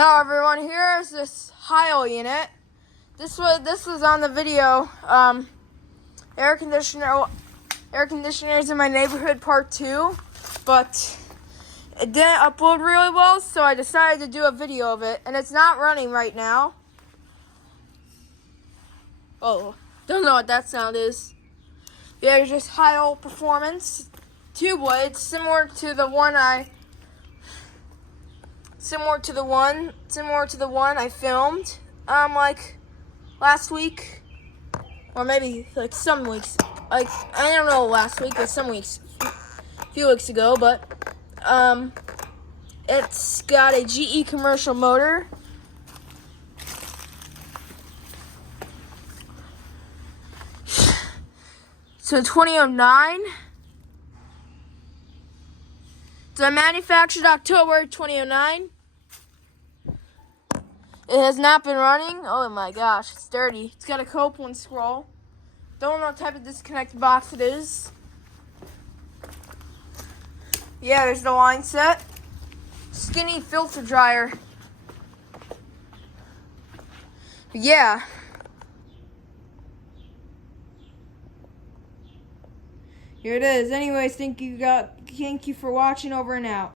Hello everyone, here is this Heil unit. This was on the video, air conditioners in my neighborhood part 2, but it didn't upload really well, so I decided to do a video of it, and it's not running right now. Oh, don't know what that sound is. Yeah, it's just Heil Performance 2 blades, similar to the one I filmed like last week, or maybe like some weeks, like I don't know last week, but some weeks, a few weeks ago. But it's got a GE commercial motor. So 2009. So manufactured October 2009. It has not been running. Oh my gosh, it's dirty. It's got a Copeland scroll. Don't know what type of disconnect box it is. Yeah, there's the line set. Skinny filter dryer. Yeah. Here it is. Anyways, thank you for watching. Over and out.